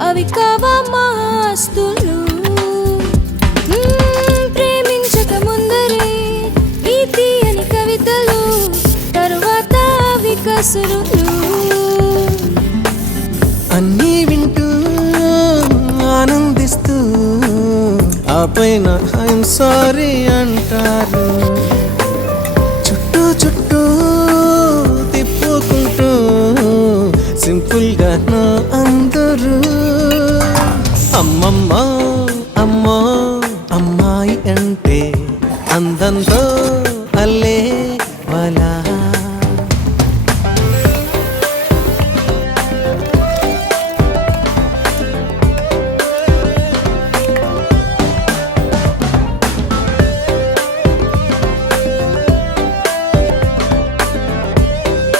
అవి కావా మాస్తులు. ప్రేమించక ముందరే ఈ తీయని కవితలు, తరువాత వికసురులు. అన్నీ వింటూ ఆనందిస్తూ ఆ పైన ఐఎమ్ సారీ అంటారు. చుట్టూ చుట్టూ తిప్పుకుంటూ సింపుల్ గా